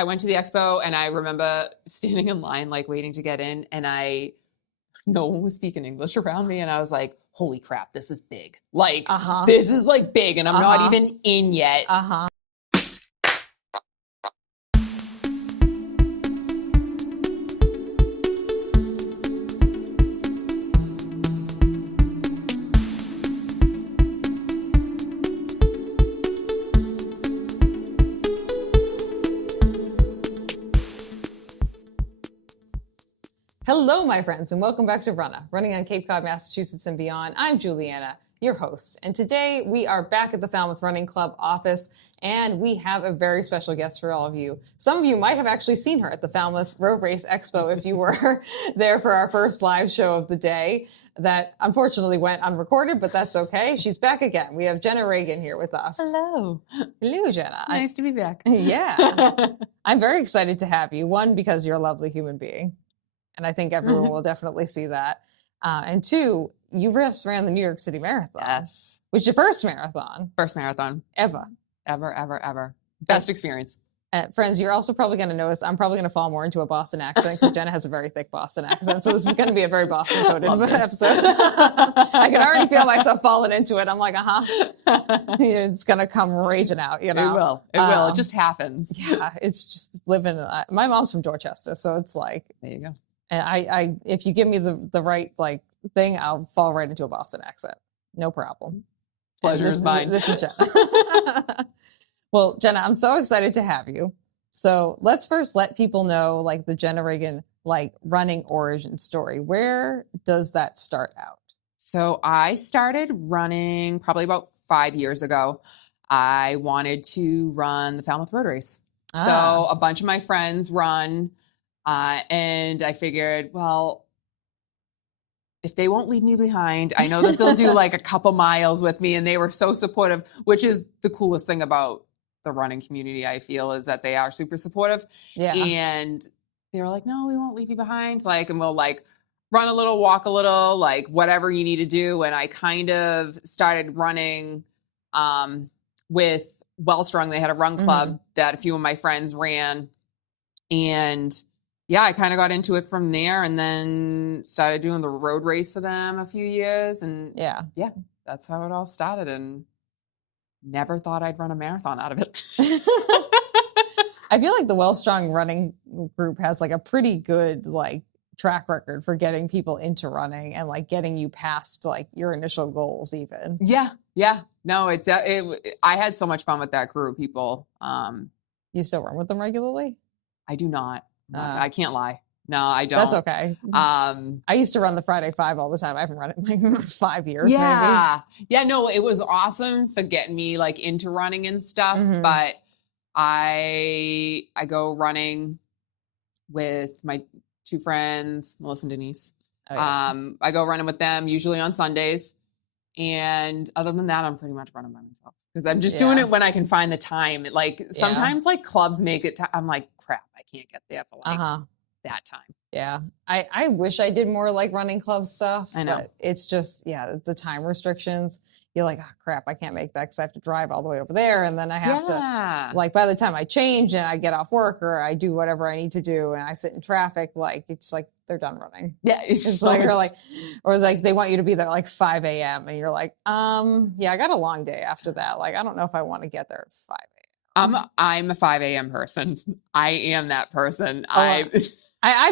I went to the expo and I remember standing in line, like waiting to get in, and no one was speaking English around me. And I was like, holy crap, this is big. Like, this is like big, and I'm not even in yet. Hello, my friends, and welcome back to Runnah, running on Cape Cod, Massachusetts and beyond. I'm Juliana, your host, and today we are back at the Falmouth Running Club office, and we have a very special guest for all of you. Some of you might have actually seen her at the Falmouth Road Race Expo if you were there for our first live show of the day. That unfortunately went unrecorded, but that's okay. She's back again. We have Jenna Regan here with us. Hello. Hello, Jenna. Nice to be back. Yeah. I'm very excited to have you. One, because you're a lovely human being. And I think everyone will definitely see that. And two, you just ran the New York City Marathon. Yes. Which is your first marathon. First marathon. Ever. Ever. Best experience. Friends, you're also probably going to notice I'm probably going to fall more into a Boston accent because Jenna has a very thick Boston accent. So this is going to be a very Boston-coded episode. I can already feel myself falling into it. I'm like, It's going to come raging out, you know? It will. It just happens. Yeah, it's just living. My mom's from Dorchester, so it's like. There you go. And I if you give me the right thing, I'll fall right into a Boston accent. No problem. Pleasure is mine. This is Jenna. Well, Jenna, I'm so excited to have you. So let's first let people know the Jenna Regan running origin story. Where does that start out? So I started running probably about 5 years ago. I wanted to run the Falmouth Road Race. So a bunch of my friends run. And I figured, well, if they won't leave me behind, I know that they'll do a couple miles with me. And they were so supportive, which is the coolest thing about the running community, I feel, is that they are super supportive. Yeah. And they were like, no, we won't leave you behind. And we'll run a little, walk a little, whatever you need to do. And I kind of started running with Wellstrung. They had a run club that a few of my friends ran. And yeah, I kind of got into it from there and then started doing the road race for them a few years. And yeah, that's how it all started. And never thought I'd run a marathon out of it. I feel like the Wellstrung running group has a pretty good track record for getting people into running and getting you past your initial goals even. Yeah. No, I had so much fun with that group of people. You still run with them regularly? I do not. I can't lie. No, I don't. That's okay. I used to run the Friday 5 all the time. I haven't run it in 5 years, maybe. Yeah, no, it was awesome for getting me into running and stuff. But I go running with my two friends, Melissa and Denise. Oh, yeah. I go running with them usually on Sundays. And other than that, I'm pretty much running by myself because I'm just doing it when I can find the time. Sometimes clubs make it, I'm like, crap, I can't get there for that time. Yeah. I wish I did more running club stuff. I know. But it's just, the time restrictions. You're like, oh, crap, I can't make that because I have to drive all the way over there. And then I have to, by the time I change and I get off work or I do whatever I need to do and I sit in traffic, it's they're done running. Yeah. It's or they want you to be there 5 a.m. And you're like, I got a long day after that. I don't know if I want to get there at 5 a.m. I'm a 5 a.m. person. I am that person. I've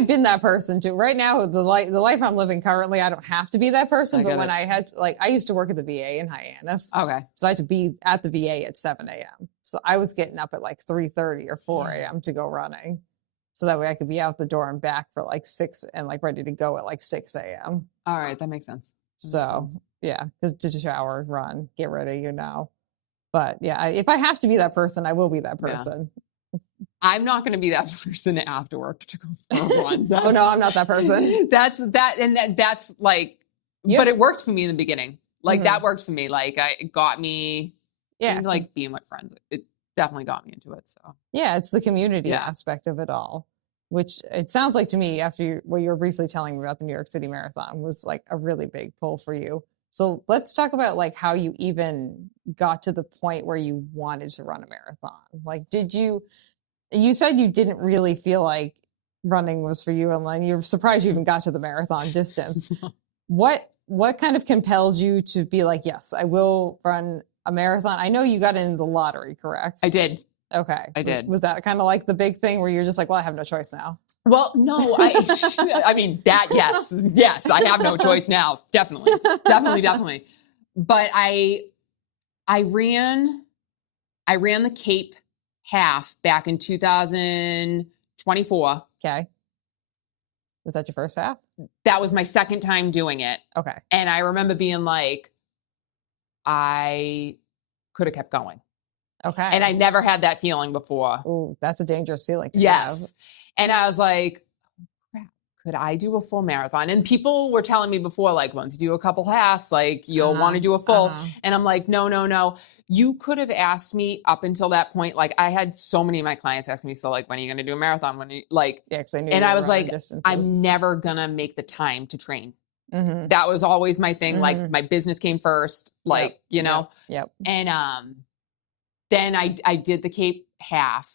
been that person too. Right now, the life I'm living currently, I don't have to be that person. But when I had to, I used to work at the VA in Hyannis. Okay. So I had to be at the VA at 7 a.m. So I was getting up at 3:30 or 4 a.m. to go running. So that way I could be out the door and back for 6 and ready to go at 6 a.m. All right. That makes sense. Yeah, because to shower, run, get ready, But yeah, if I have to be that person, I will be that person. Yeah. I'm not going to be that person after work to go for a run. Oh no, I'm not that person. That's but it worked for me in the beginning. That worked for me. It got me being with friends. It definitely got me into it. So yeah, it's the community aspect of it all, which it sounds like to me after what you were briefly telling me about the New York City Marathon was a really big pull for you. So let's talk about how you even got to the point where you wanted to run a marathon. Did you You said you didn't really feel like running was for you, and you're surprised you even got to the marathon distance. What kind of compelled you to be like, yes, I will run a marathon? I know you got in the lottery, correct? I did. Okay. I did. Was that kind of like the big thing where you're just like, well, I have no choice now? Well, no, I mean that, yes, I have no choice now. Definitely. But I ran the Cape half back in 2024. Okay. Was that your first half? That was my second time doing it. Okay. And I remember being like, I could have kept going. Okay. And I never had that feeling before. Ooh, that's a dangerous feeling to yes. have. And I was like, crap, could I do a full marathon? And people were telling me before, like, once you do a couple halves, like you'll want to do a full. And I'm like, no. You could have asked me up until that point. Like I had so many of my clients ask me, so like, when are you going to do a marathon? When are you, like, yeah, because I knew. And I was like, distances. I'm never going to make the time to train. That was always my thing. Like my business came first, like, you know? Yep. And then I did the Cape half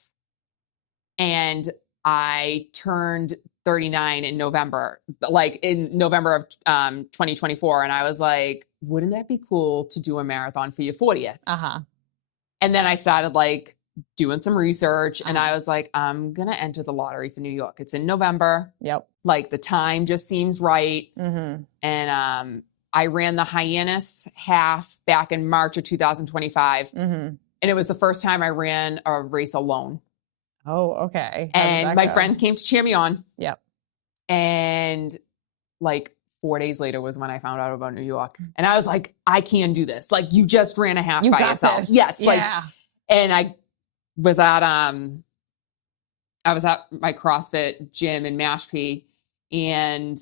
and I turned 39 in November, like in November of 2024. And I was like, wouldn't that be cool to do a marathon for your 40th? And then I started like doing some research and I was like, I'm going to enter the lottery for New York. It's in November. Yep. Like the time just seems right. And I ran the Hyannis half back in March of 2025. And it was the first time I ran a race alone. Oh, okay. And my friends came to cheer me on. Yep. And like 4 days later was when I found out about New York. And I was like, I can do this. Like you just ran a half by yourself. This. Yes. Yeah. Like, and I was at my CrossFit gym in Mashpee and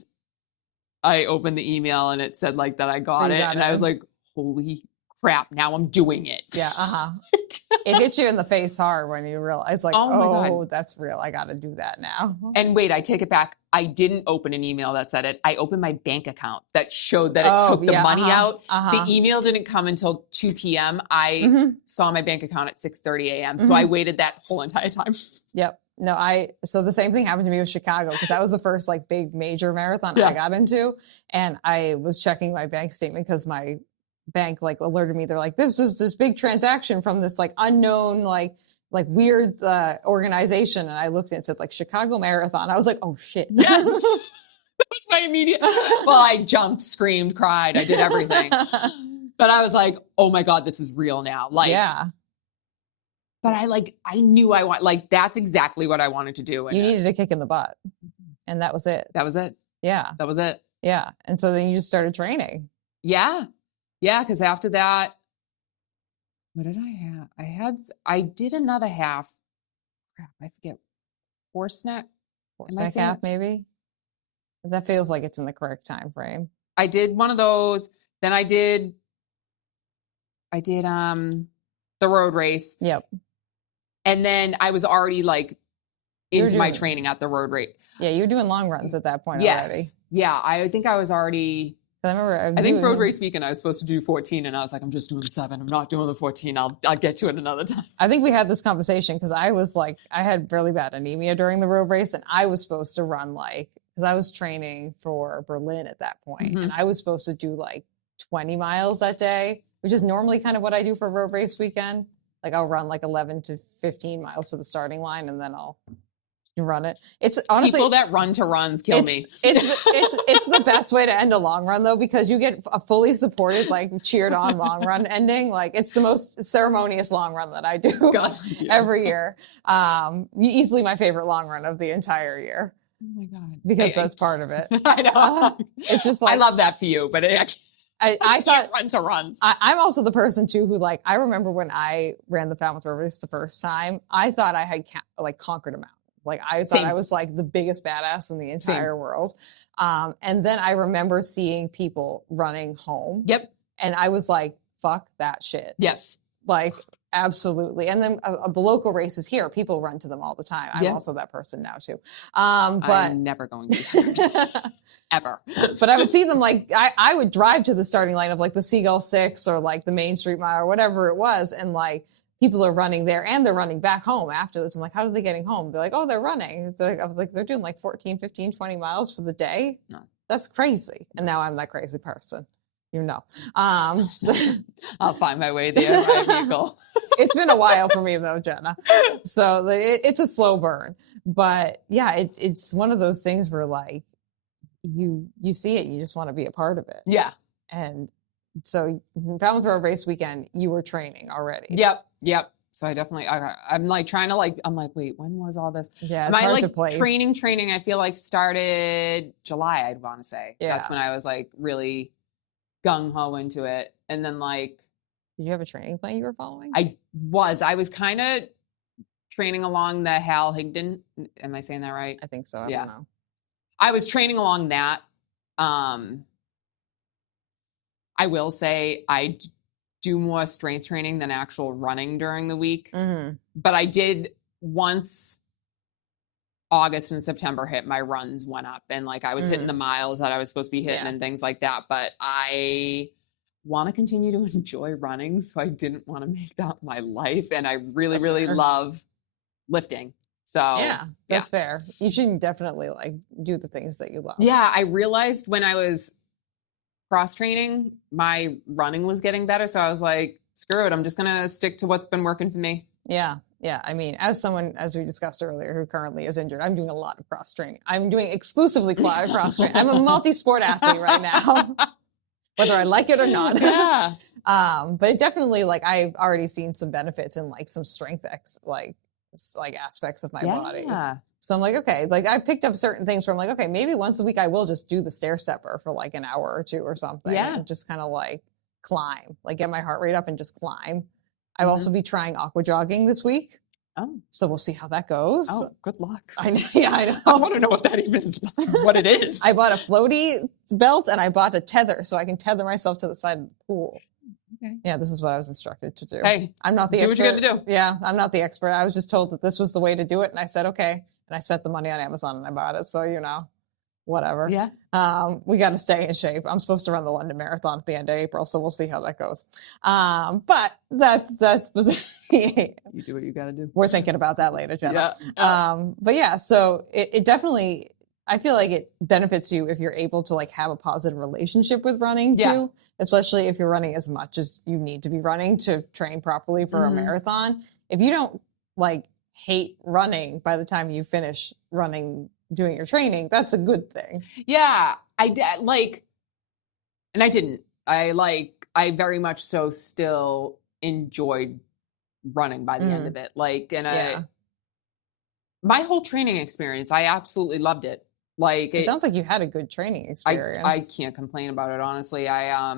I opened the email and it said like that I got it. And I was like, holy crap, now I'm doing it. Yeah. It hits you in the face hard when you realize like, my God. That's real. I got to do that now. And wait, I take it back. I didn't open an email that said it. I opened my bank account that showed that it took the money out. The email didn't come until 2 p.m. I saw my bank account at 6:30 a.m. So I waited that whole entire time. Yep. No, so the same thing happened to me with Chicago because that was the first like big major marathon I got into. And I was checking my bank statement because my bank like alerted me. They're like, this is this big transaction from this like unknown, like weird organization. And I looked and it said like Chicago Marathon. I was like, oh shit. Yes. That was my immediate. Well, I jumped, screamed, cried. I did everything. But I was like, oh my God, this is real now. Like, yeah. But I knew that's exactly what I wanted to do. You needed a kick in the butt. And that was it. That was it. Yeah. That was it. Yeah. And so then you just started training. Yeah. Yeah. Cause after that, what did I have? I did another half. Crap, I forget. Horse neck half, maybe. That feels like it's in the correct time frame. I did one of those. Then I did the road race. Yep. And then I was already like into my training at the road race. Yeah, you were doing long runs at that point already. Yeah, I think I was already. I think road race weekend I was supposed to do 14, and I was like, I'm just doing 7. I'm not doing the 14. I'll get to it another time. I think we had this conversation because I was like, I had really bad anemia during the road race, and I was supposed to run because I was training for Berlin at that point, and I was supposed to do 20 miles that day, which is normally kind of what I do for road race weekend. Like I'll run 11 to 15 miles to the starting line, and then I'll run it. It's honestly people that run to runs kill me. It's the best way to end a long run though, because you get a fully supported, cheered on long run ending. It's the most ceremonious long run that I do every year. Easily my favorite long run of the entire year. Oh my God. Because that's part of it. I know. It's just I love that for you, but I thought run to runs. I'm also the person too who I remember when I ran the Falmouth Road Race the first time, I thought I had conquered a mountain. I thought I was the biggest badass in the entire world. And then I remember seeing people running home. Yep. And I was like, fuck that shit. Yes. Absolutely. And then the local races here, people run to them all the time. I'm also that person now too. But I'm never going to ever. But I would see them I would drive to the starting line of the Seagull 6 or the Main Street Mile or whatever it was. And people are running there and they're running back home after this. I'm like, how are they getting home? They're like, oh, they're running. I was like, they're doing like 14, 15, 20 miles for the day. No. That's crazy. And now I'm that crazy person. So, I'll find my way there by vehicle. it's been a while for me though, Jenna. So it's a slow burn. But yeah, it's one of those things where like you see it, you just want to be a part of it. Yeah. And so Falmouth Road Race weekend, you were training already. Yep. So I definitely, I'm like trying to like, I'm like, wait, when was all this? Yeah, it's hard like to place. Training, I feel like started July, I'd want to say. Yeah. That's when I was like really gung-ho into it. And then like. Did you have a training plan you were following? I was kind of training along the Hal Higdon. Am I saying that right? I think so. I don't know. I was training along that. I will say I do more strength training than actual running during the week. Mm-hmm. But I did once August and September hit, my runs went up and like I was hitting the miles that I was supposed to be hitting and things like that. But I want to continue to enjoy running. So I didn't want to make that my life. And I really, really love lifting. So yeah, that's fair. You should definitely like do the things that you love. Yeah. I realized when I was cross training, my running was getting better. So I was like, screw it. I'm just going to stick to what's been working for me. Yeah. Yeah. I mean, as someone, as we discussed earlier, who currently is injured, I'm doing a lot of cross training. I'm doing exclusively cross training. I'm a multi-sport athlete right now, whether I like it or not. Yeah. But it definitely, like, I've already seen some benefits in like some strength aspects of my body. So I'm like, okay, like I picked up certain things from like, okay, maybe once a week I will just do the stair stepper for like an hour or two or something. Yeah. And just kind of like climb, like get my heart rate up and just climb. I'll also be trying aqua jogging this week. Oh. So we'll see how that goes. Oh, good luck. I know. Yeah, I know. I want to know what that even is, what it is. I bought a floaty belt and I bought a tether so I can tether myself to the side of the pool. Okay. Yeah, this is what I was instructed to do. Hey, I'm not the expert. Do what you got to do. Yeah, I'm not the expert. I was just told that this was the way to do it. And I said, okay. And I spent the money on Amazon and I bought it. So, whatever. Yeah. We got to stay in shape. I'm supposed to run the London Marathon at the end of April. So we'll see how that goes. But that's you do what you got to do. We're thinking about that later, Jenna. Yeah. But yeah, so it definitely, I feel like it benefits you if you're able to like have a positive relationship with running too, especially if you're running as much as you need to be running to train properly for a marathon. If you don't like hate running by the time you finish running, doing your training, that's a good thing. Yeah. I didn't. I very much so still enjoyed running by the end of it. My whole training experience, I absolutely loved it. Like it sounds like you had a good training experience. I can't complain about it, honestly. I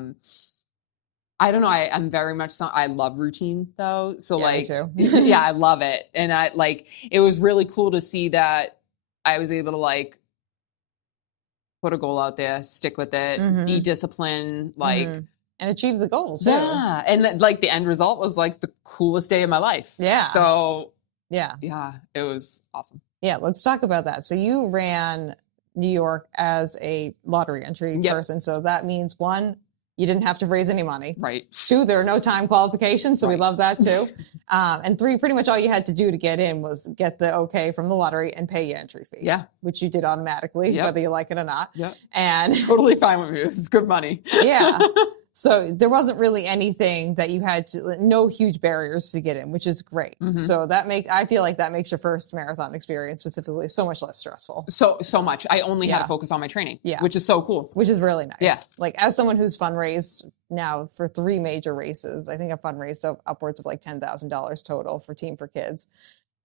don't know. I'm very much so. I love routine though. So me too. Yeah, I love it. And it was really cool to see that I was able to like put a goal out there, stick with it, be disciplined, and achieve the goal too. Yeah. And like the end result was like the coolest day of my life. Yeah. So yeah, it was awesome. Yeah. Let's talk about that. So you ran New York as a lottery entry person. So that means 1, you didn't have to raise any money. Right. 2, there are no time qualifications. So we love that too. And 3, pretty much all you had to do to get in was get the okay from the lottery and pay your entry fee. Yeah. Which you did automatically, whether you like it or not. Yeah. And totally fine with me. It's good money. Yeah. So there wasn't really anything that you had to, no huge barriers to get in, which is great. So I feel like that makes your first marathon experience specifically so much less stressful. So much. I only had to focus on my training, which is so cool. Which is really nice. Yeah. Like as someone who's fundraised now for 3 major races, I think I've fundraised upwards of like $10,000 total for Team for Kids.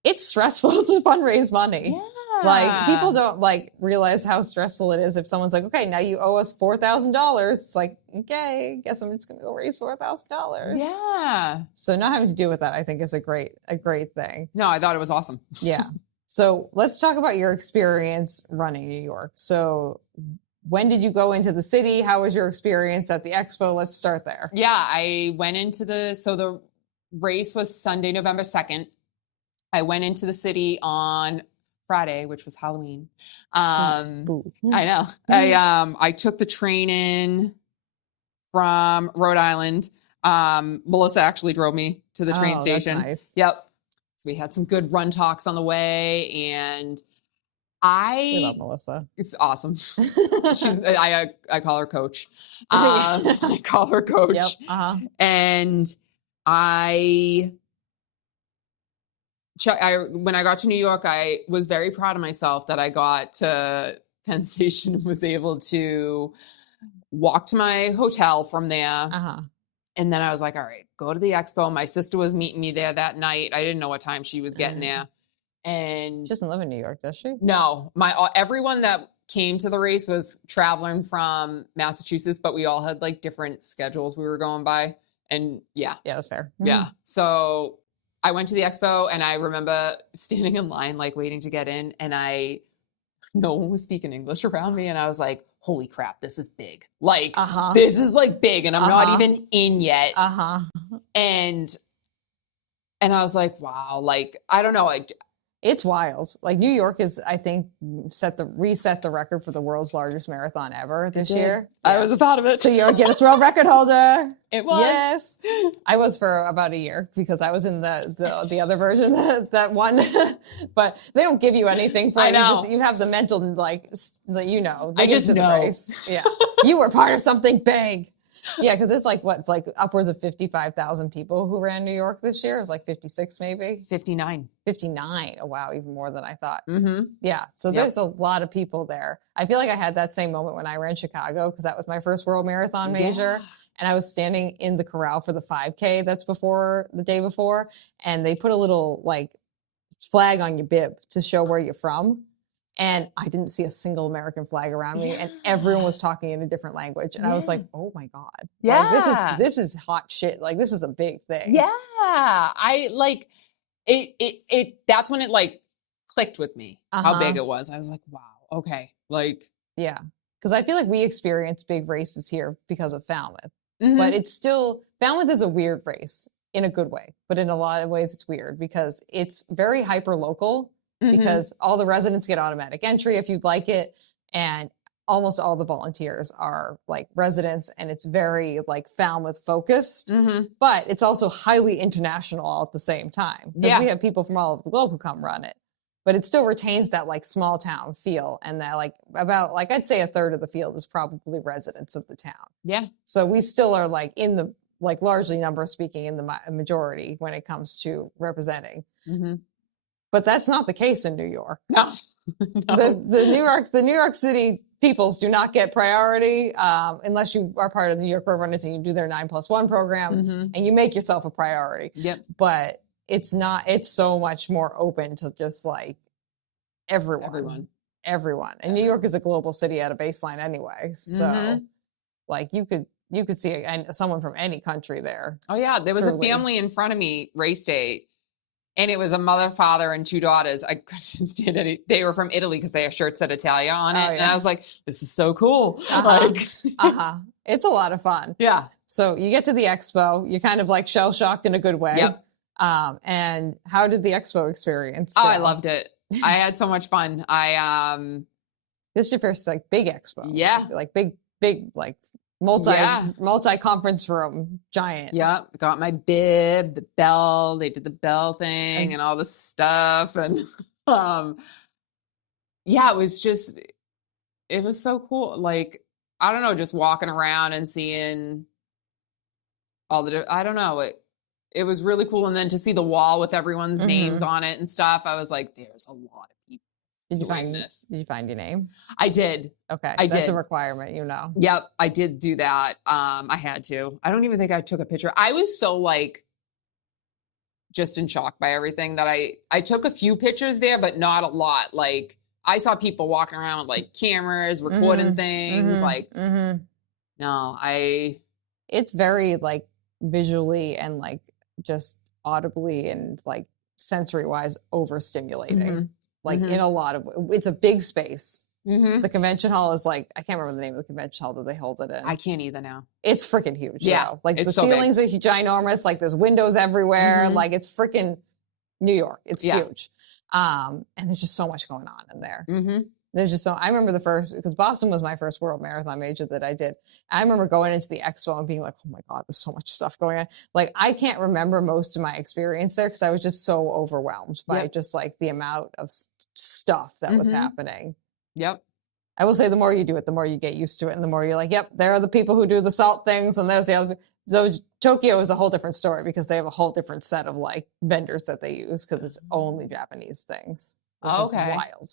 It's stressful to fundraise money. Yeah. Like people don't like realize how stressful it is if someone's like, okay, now you owe us $4,000. It's like, okay, guess I'm just going to go raise $4,000. Yeah. So not having to deal with that, I think is a great thing. No, I thought it was awesome. Yeah. So let's talk about your experience running New York. So when did you go into the city? How was your experience at the expo? Let's start there. Yeah. I went into the race was Sunday, November 2nd. I went into the city on Friday, which was Halloween. I know. I took the train in from Rhode Island. Melissa actually drove me to the train station. That's nice. Yep. So we had some good run talks on the way, and We love Melissa. it's awesome. I call her coach. I call her coach. Yep. And when I got to New York, I was very proud of myself that I got to Penn Station and was able to walk to my hotel from there. And then I was like, all right, go to the expo. My sister was meeting me there that night. I didn't know what time she was getting there. And she doesn't live in New York, does she? No, everyone that came to the race was traveling from Massachusetts, but we all had like different schedules we were going by. And yeah, that's fair. Yeah. So I went to the expo, and I remember standing in line, like waiting to get in, and no one was speaking English around me. And I was like, holy crap, this is big. Like, this is like big, and I'm not even in yet. And I was like, wow, like, I don't know. It's wild. Like, New York is, I think, reset the record for the world's largest marathon ever this year. I was a part of it. So you're a Guinness World Record holder. It was. Yes. I was for about a year because I was in the other version that won. But they don't give you anything for it. You have the mental, like, I just know. Race. Yeah. You were part of something big. Yeah, because there's like upwards of 55,000 people who ran New York this year. It was like 56 maybe. 59. 59. Oh, wow, even more than I thought. Mm-hmm. Yeah, so there's a lot of people there. I feel like I had that same moment when I ran Chicago because that was my first world marathon major. Yeah. And I was standing in the corral for the 5K that's the day before. And they put a little like flag on your bib to show where you're from. And I didn't see a single American flag around me, and everyone was talking in a different language. And I was like, "Oh my god, like, this is hot shit. Like, this is a big thing." Yeah, I like it. That's when it like clicked with me how big it was. I was like, "Wow, okay." Like, yeah, because I feel like we experience big races here because of Falmouth, but it's still Falmouth is a weird race in a good way, but in a lot of ways it's weird because it's very hyper local. Because all the residents get automatic entry if you'd like it. And almost all the volunteers are like residents, and it's very like Falmouth focused, but it's also highly international all at the same time. Because we have people from all over the globe who come run it, but it still retains that like small town feel. And that like about like, I'd say a third of the field is probably residents of the town. Yeah. So we still are like in the, like largely number speaking in the majority when it comes to representing. But that's not the case in New York. No. The New York City peoples do not get priority unless you are part of the New York Road Runners and you do their 9+1 program and you make yourself a priority. Yep. But it's so much more open to just like everyone. And New York is a global city at a baseline anyway. So like you could see someone from any country there. Oh yeah. There was a family in front of me race day. And it was a mother, father, and 2 daughters. I couldn't stand it. They were from Italy because they have shirts that Italia on it. And I was like, this is so cool. It's a lot of fun. Yeah. So you get to the expo. You're kind of like shell-shocked in a good way. Yep. And how did the expo experience go? Oh, I loved it. I had so much fun. This is your first like big expo. Yeah. Like big, like multi-conference room, giant. Yeah, got my bib, the bell. They did the bell thing and all this stuff, and yeah, it was so cool. Like, I don't know, just walking around and seeing all I don't know, it was really cool. And then to see the wall with everyone's names on it and stuff, I was like, there's a lot of people. Did you find your name? I did. Okay. That's a requirement, Yep. I did do that. I had to. I don't even think I took a picture. I was so like just in shock by everything that I took a few pictures there, but not a lot. Like I saw people walking around with like cameras, recording things. Like, no, it's very like visually and like just audibly and like sensory wise overstimulating. Like in a lot of, it's a big space. The convention hall is like, I can't remember the name of the convention hall that they hold it in. I can't either now. It's freaking huge. Yeah. Though. Like the ceilings are ginormous. Like there's windows everywhere. Like it's freaking New York. It's huge. And there's just so much going on in there. There's just so I remember the first because Boston was my first world marathon major that I did. I remember going into the expo and being like, "Oh my god, there's so much stuff going on." Like I can't remember most of my experience there because I was just so overwhelmed by just like the amount of stuff that was happening. Yep. I will say the more you do it, the more you get used to it, and the more you're like, "Yep, there are the people who do the salt things, and there's the other." So Tokyo is a whole different story because they have a whole different set of like vendors that they use because it's only Japanese things. Which is wild.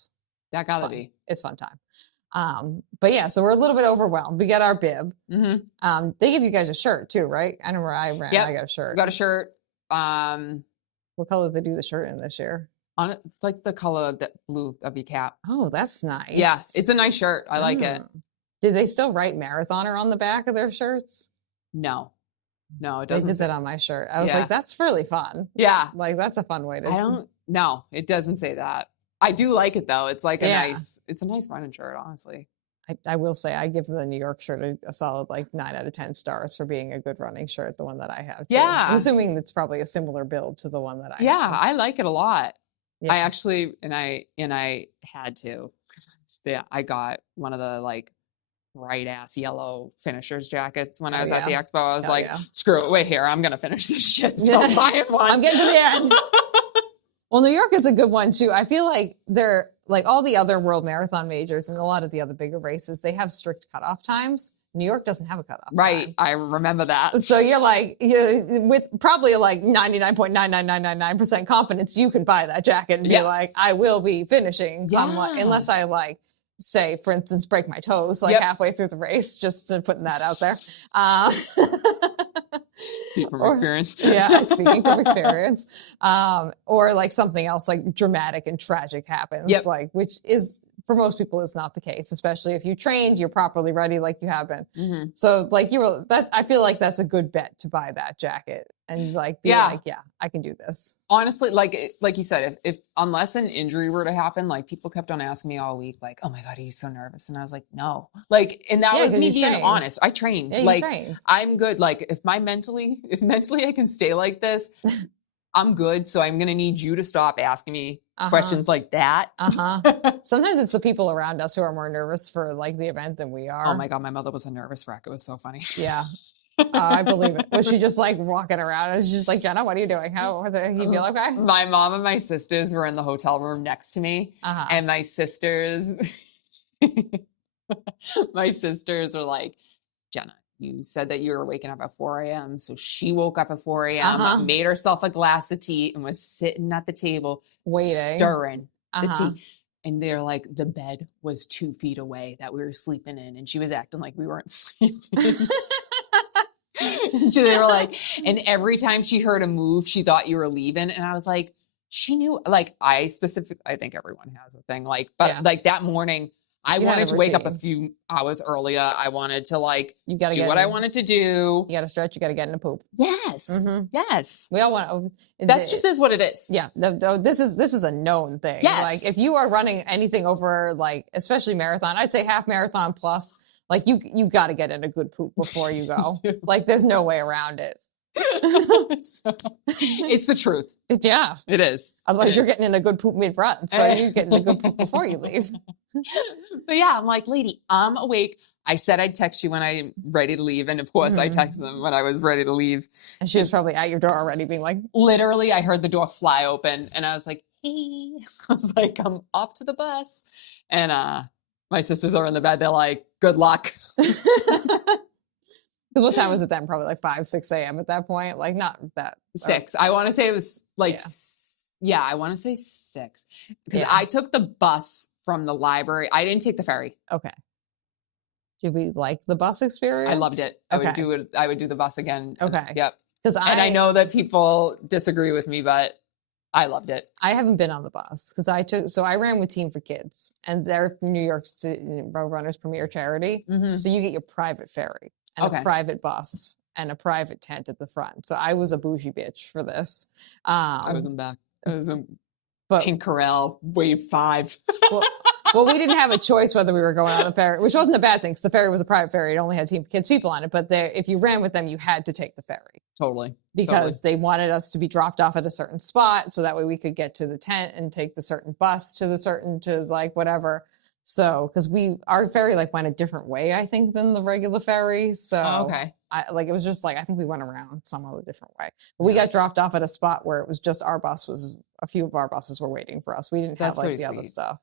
That gotta be. It's fun time. But yeah, so we're a little bit overwhelmed. We get our bib. They give you guys a shirt too, right? I remember I ran. I got a shirt. Got a shirt. What color did they do the shirt in this year? It's like the color that blue of your cap. Oh, that's nice. Yeah, it's a nice shirt. I like it. Did they still write marathoner on the back of their shirts? No, it doesn't. They did that on my shirt. I was like, that's really fun. Yeah, like that's a fun way to. No, it doesn't say that. I do like it though. It's like it's a nice running shirt, honestly. I will say I give the New York shirt a solid like 9 out of 10 stars for being a good running shirt. The one that I have. Too. Yeah, I'm assuming it's probably a similar build to the one that I. Yeah, have. I like it a lot. Yeah. I actually I had to because I got one of the like bright ass yellow finishers jackets when I was at the expo. I was screw it, wait here, I'm gonna finish this shit. So I'm buying one. I'm getting to the end. Well, New York is a good one too. I feel like they're like all the other world marathon majors and a lot of the other bigger races, they have strict cutoff times. New York doesn't have a cutoff time. I remember that. So you're like, with probably like 99.99999% confidence, you can buy that jacket and be like, I will be finishing. Unless I like, say, for instance, break my toes like halfway through the race, just putting that out there. Speaking from experience. Yeah, speaking from experience. Or like something else like dramatic and tragic happens, like which is for most people is not the case, especially if you trained, you're properly ready like you have been. So like I feel like that's a good bet to buy that jacket and like be like, yeah, I can do this. Honestly, like you said, if unless an injury were to happen, like people kept on asking me all week, like, oh my God, are you so nervous? And I was like, no. Like, and that was me being honest. I trained. I'm good. Like if mentally I can stay like this, I'm good. So I'm going to need you to stop asking me questions like that. Sometimes it's the people around us who are more nervous for like the event than we are. Oh my God. My mother was a nervous wreck. It was so funny. Yeah. I believe it. Was she just like walking around? And she's just like, Jenna, what are you doing? How was it? You feel okay? My mom and my sisters were in the hotel room next to me. And my sisters were like, Jenna, you said that you were waking up at 4 a.m. So she woke up at 4 a.m., made herself a glass of tea and was sitting at the table waiting, stirring the tea. And they're like, the bed was 2 feet away that we were sleeping in. And she was acting like we weren't sleeping. So they were like, and every time she heard a move, she thought you were leaving. And I was like, she knew, like I think everyone has a thing like, but like that morning, I wanted to wake up a few hours earlier. I wanted to like do what I wanted to do. You got to stretch. You got to get in a poop. Yes. Yes. We all want to. That's just is what it is. Yeah. This is a known thing. Yes. Like if you are running anything over like, especially marathon, I'd say half marathon plus, like you got to get in a good poop before you go. Like there's no way around it. It's the truth. Yeah. It is. Otherwise you're getting in a good poop mid-run. So you're getting a good poop before you leave. But yeah, I'm like, lady, I'm awake. I said I'd text you when I'm ready to leave. And of course I texted them when I was ready to leave. And she was probably at your door already being like, literally, I heard the door fly open and I was like, hey, I was like, I'm off to the bus. And my sisters are in the bed. They're like, good luck. Because what time was it then? Probably like 5, 6 a.m. at that point. Like not that 6. I want to say it was like, I want to say 6 because I took the bus from the library. I didn't take the ferry. Okay. Did we like the bus experience? I loved it. I would do it. I would do the bus again. Okay. Yep. And I know that people disagree with me, but I loved it. I haven't been on the bus because I ran with Team for Kids and they're New York City Runners' premier charity. So you get your private ferry and a private bus and a private tent at the front. So I was a bougie bitch for this. I was in back. I was in Pink Corral, wave 5. Well, we didn't have a choice whether we were going on the ferry, which wasn't a bad thing because the ferry was a private ferry. It only had Team Kids people on it. But if you ran with them, you had to take the ferry. Totally. Because they wanted us to be dropped off at a certain spot so that way we could get to the tent and take the certain bus to like whatever. So, because our ferry like went a different way, I think, than the regular ferry. So, Okay. it was just like, I think we went around some other different way. But we got dropped off at a spot where it was just a few of our buses were waiting for us. We didn't have like the other stuff.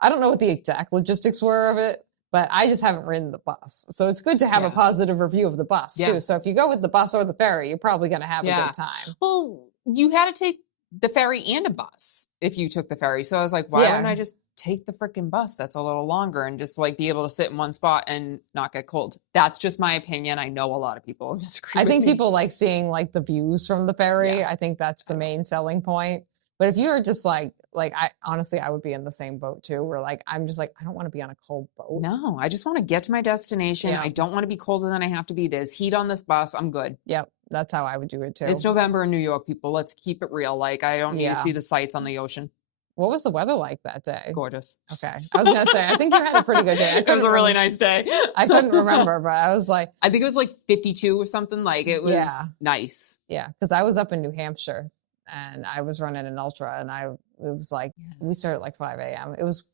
I don't know what the exact logistics were of it, but I just haven't ridden the bus. So it's good to have a positive review of the bus too. So if you go with the bus or the ferry, you're probably going to have a good time. Well, you had to take the ferry and a bus if you took the ferry. So I was like, why wouldn't I just take the freaking bus that's a little longer and just like be able to sit in one spot and not get cold? That's just my opinion. I know a lot of people disagree. I think people like seeing like the views from the ferry. I think that's the main selling point. But if you're just like I honestly, I would be in the same boat too, where like, I'm just like, I don't want to be on a cold boat. No, I just want to get to my destination. I don't want to be colder than I have to be. There's heat on this bus. I'm good. Yep. That's how I would do it too. It's November in New York, people. Let's keep it real. Like, I don't need to see the sights on the ocean. What was the weather like that day? Gorgeous. Okay. I was going to say, I think you had a pretty good day. It was a really nice day. I couldn't remember, but I was like. I think it was like 52 or something. Like, it was nice. Yeah. Because I was up in New Hampshire and I was running an ultra and it was like, we started at like 5 a.m. It was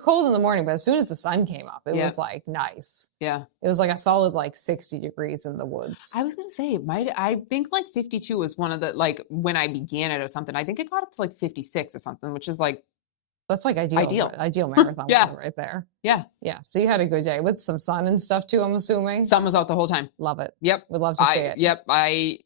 cold in the morning, but as soon as the sun came up, it was like nice. Yeah. It was like a solid like 60 degrees in the woods. I was going to say, I think like 52 was one of the, like when I began it or something, I think it got up to like 56 or something, which is like. That's like ideal marathon weather right there. Yeah. Yeah. So you had a good day with some sun and stuff too, I'm assuming. Sun was out the whole time. Love it. Yep. Would love to see it. Yep. I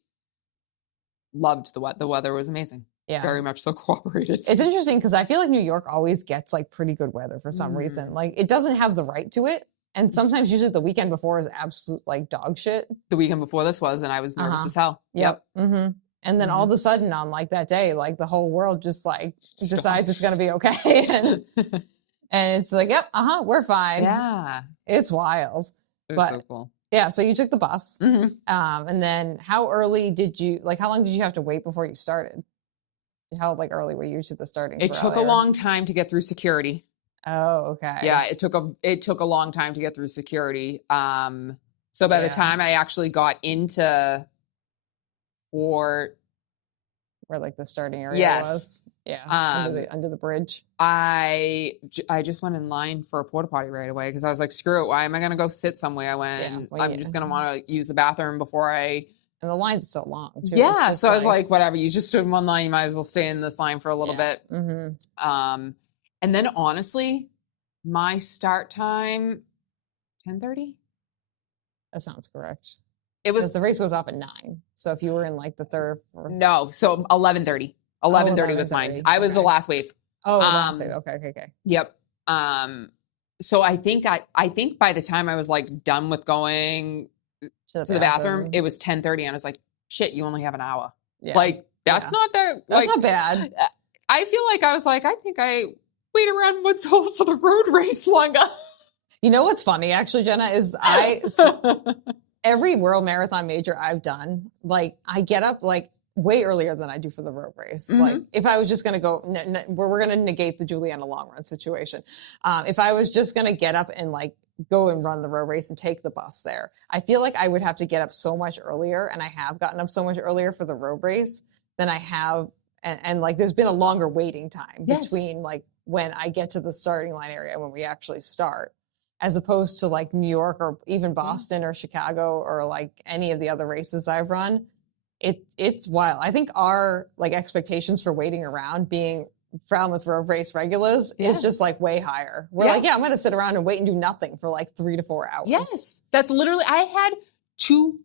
loved the weather. The weather was amazing. Yeah. Very much so cooperated. It's interesting because I feel like New York always gets like pretty good weather for some reason. Like it doesn't have the right to it. And sometimes usually the weekend before is absolute like dog shit. The weekend before this was, and I was nervous as hell. Yep. Mm-hmm. And then all of a sudden on like that day, like the whole world just like decides it's going to be okay. and it's like, yep, we're fine. Yeah. It's wild. It was so cool. Yeah, so you took the bus. And then how long did you have to wait before you started? How like early were you to the starting? It took a long time to get through security. Oh, okay. Yeah, it took a long time to get through security. So by the time I actually got into where like the starting area was. Yeah. Under the bridge. I just went in line for a porta potty right away because I was like, screw it. Why am I going to go sit somewhere I'm just going to want to use the bathroom before I. And the line's so long too. Yeah. So I was like, whatever, you just stood in one line. You might as well stay in this line for a little bit. Mm-hmm. And then honestly, my start time, 10:30. That sounds correct. It was the race goes off at 9. So if you were in like the third or fourth. No, so 11:30. 11:30 was mine. I was the last wave. Oh, last wave. Okay. Yep. So I think by the time I was like done with going to the bathroom, it was 10:30, and I was like, shit, you only have an hour. Yeah. Like that's not that. That's not bad. I feel like I was like, I think I wait around Woods Hole for the road race longer. You know what's funny, actually, Jenna, is every World Marathon major I've done, like I get up like way earlier than I do for the road race. Like if I was just going to go, we're going to negate the Juliana long run situation. If I was just going to get up and like go and run the road race and take the bus there, I feel like I would have to get up so much earlier. And I have gotten up so much earlier for the road race than I have. And like, there's been a longer waiting time between like when I get to the starting line area and when we actually start, as opposed to like New York or even Boston or Chicago or like any of the other races I've run. It's wild. I think our like expectations for waiting around being Falmouth Road Race regulars is just like way higher. We're like, I'm going to sit around and wait and do nothing for like 3 to 4 hours. Yes. That's literally, I had 2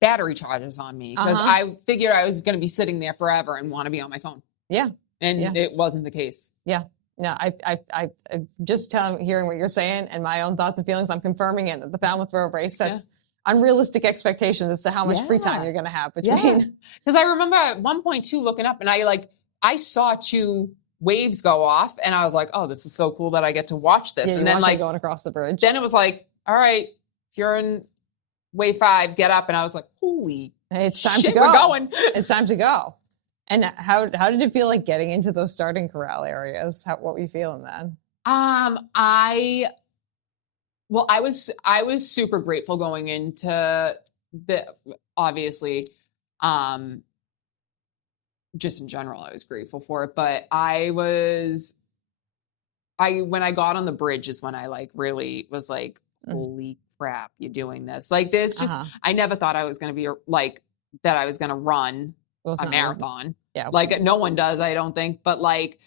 battery charges on me because I figured I was going to be sitting there forever and want to be on my phone. Yeah. And it wasn't the case. Yeah. No, I just hearing what you're saying and my own thoughts and feelings, I'm confirming it. The Falmouth Road Race sets unrealistic expectations as to how much free time you're going to have between. Because I remember at one point too, looking up and I saw 2 waves go off and I was like, oh, this is so cool that I get to watch this. Yeah, and then like going across the bridge. Then it was like, all right, if you're in wave 5, get up. And I was like, holy it's time shit, to go. We're going. It's time to go. And how did it feel like getting into those starting corral areas? What were you feeling then? I was super grateful going into obviously, just in general, I was grateful for it, but I was when I got on the bridge is when I like really was like, holy crap, you're doing this. Like this just, I never thought I was going to be like, that I was going to run a marathon. Yeah. Like no one does, I don't think. But like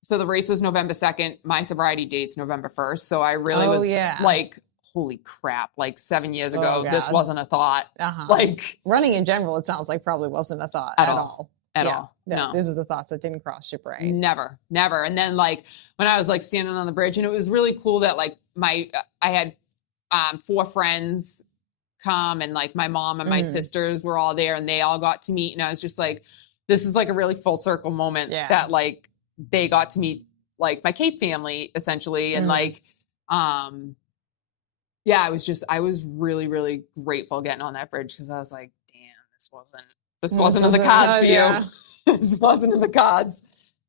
so the race was November 2nd. My sobriety date's November 1st. So I really was like, holy crap, like 7 years ago, this wasn't a thought. Like running in general, it sounds like probably wasn't a thought at all. At all. No. This was a thought that didn't cross your brain. Never. And then like when I was like standing on the bridge, and it was really cool that like I had 4 friends come, and like my mom and my sisters were all there, and they all got to meet. And I was just like, this is like a really full circle moment that like they got to meet like my Cape family essentially. And like, I was really, really grateful getting on that bridge, because I was like, damn, this wasn't in the cards for you. This wasn't in the cards.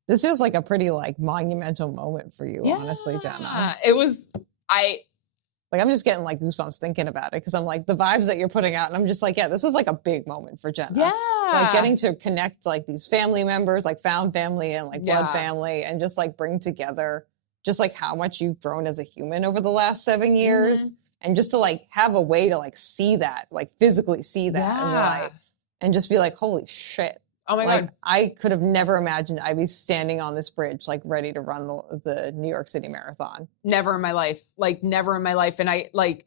This feels like a pretty like monumental moment for you, honestly, Jenna. It was, like, I'm just getting like goosebumps thinking about it, because I'm like, the vibes that you're putting out, and I'm just like, this was like a big moment for Jenna. Yeah. Like getting to connect like these family members, like found family and like blood family, and just like bring together just like how much you've grown as a human over the last 7 years. And just to like have a way to like see that, like physically see that and just be like, holy shit. Oh my like, God. I could have never imagined I'd be standing on this bridge, like ready to run the New York City Marathon. Never in my life. Like never in my life. And I like,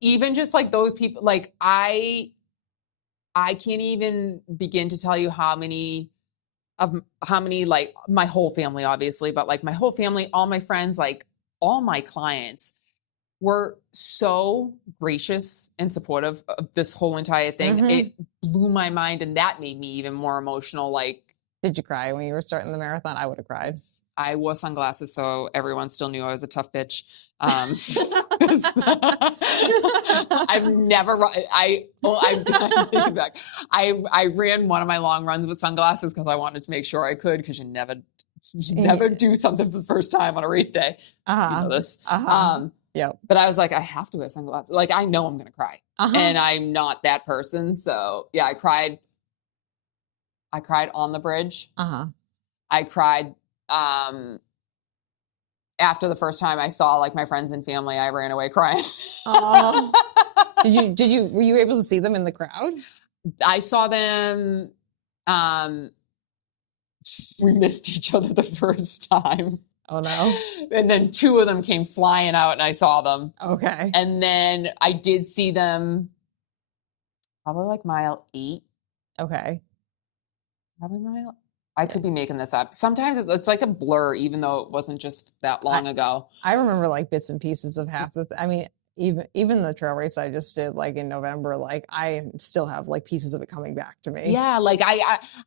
even just like those people, like I can't even begin to tell you how many, like my whole family, obviously, but like my whole family, all my friends, like all my clients were so gracious and supportive of this whole entire thing. It blew my mind, and that made me even more emotional. Like, did you cry when you were starting the marathon? I would have cried. I wore sunglasses, so everyone still knew I was a tough bitch. I've never run. I'm taking it back. I ran one of my long runs with sunglasses because I wanted to make sure I could, because you never do something for the first time on a race day. You know this. Yeah. But I was like, I have to wear sunglasses. Like, I know I'm going to cry. And I'm not that person. So yeah, I cried. I cried on the bridge. I cried after the first time I saw like my friends and family. I ran away crying. Were you able to see them in the crowd? I saw them. We missed each other the first time. Oh no. And then 2 of them came flying out, and I saw them. Okay. And then I did see them probably like mile 8. Okay. Probably I could be making this up. Sometimes it's like a blur, even though it wasn't just that long ago. I remember like bits and pieces of half the, I mean, even the trail race I just did like in November, like I still have like pieces of it coming back to me. Yeah. Like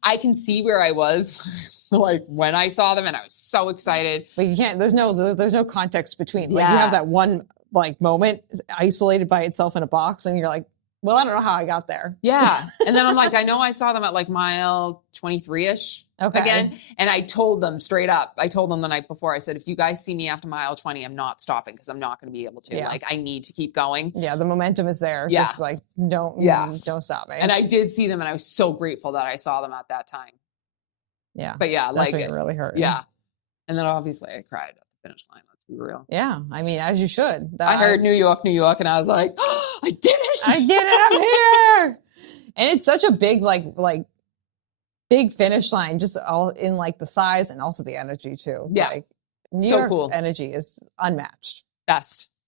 I can see where I was like when I saw them, and I was so excited. But you can't, there's no context between, like you have that one like moment isolated by itself in a box, and you're like, well, I don't know how I got there. Yeah. And then I'm like, I know I saw them at like mile 23-ish again. And I told them straight up, I told them the night before, I said, if you guys see me after mile 20, I'm not stopping, because I'm not going to be able to. Yeah. Like, I need to keep going. Yeah. The momentum is there. Yeah. Just like, don't stop me. And I did see them, and I was so grateful that I saw them at that time. Yeah. But yeah, that's like what it really hurt. Yeah. And then obviously I cried at the finish line. Let's be real. Yeah. I mean, as you should. I heard New York, and I was like, oh, I did it. I did it. I'm here. And it's such a big, like big finish line, just all in like the size and also the energy too. Yeah. Like New York's energy is unmatched.